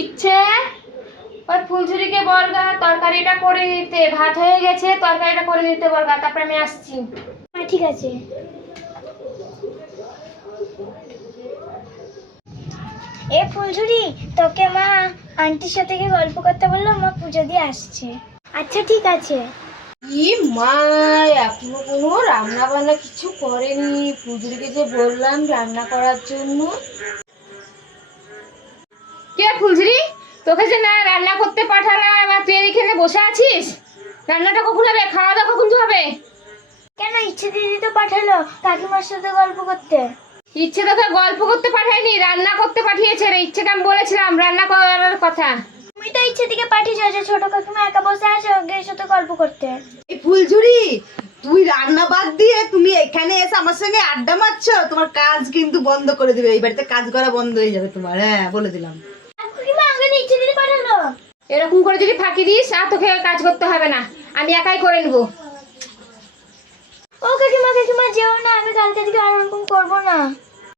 ইচ্ছে ওই ফুলঝুরিকে বলগা তরকারিটা করে নিতে, ভাত হয়ে গেছে, তরকারিটা করে নিতে বলগা, তারপরে আমি আসছি। হ্যাঁ ঠিক আছে। এ ফুলঝুরি, তোকে মা আন্টির সাথে গিয়ে গল্প করতে বললো, মা পুজো দিয়ে আসছে। আচ্ছা ঠিক আছে। ই মা, এখনো কোনো রান্না বান্না কিছু করেনি। ফুলঝুরিকে যে বললাম রান্না করার জন্য। কে ফুলঝুরি, তোকে যে না রান্না করতে পাঠালাম আর তুই এখানে বসে আছিস? রান্নাটা কখন হবে? খাওয়া দাওয়া কখন হবে? কেন, ইচ্ছে দিদি তো পাঠালো কাকিমার সাথে গল্প করতে। ইচ্ছে তোকে গল্প করতে পাঠায়নি, রান্না করতে পাঠিয়েছে রে। ইচ্ছেকে আমি বলেছিলাম রান্না করার কথা। তুমি তো ইচ্ছে দিকে পাঠিয়েছো যে ছোট কাকিমা একা বসে আছে, ওকে সাথে গল্প করতে। এই ফুলঝুরি, তুই রান্না বাদ দিয়ে তুমি এখানে এসে আমার সঙ্গে আড্ডা মারছো, তোমার কাজ কিন্তু বন্ধ করে দিবে। এই বাড়িতে কাজ করা বন্ধ হয়ে যাবে তোমার, হ্যাঁ বলে দিলাম। কাকিমা আমাকে তো ইচ্ছে দিদি পাঠালো। এরকম করে যদি ফাঁকি দিস আর তোকে কাজ করতে হবে না, আমি একাই করে নেবো। ও কাকিমা কাকিমা যেও না, আমি কালকে থেকে আর ওরকম করবো না।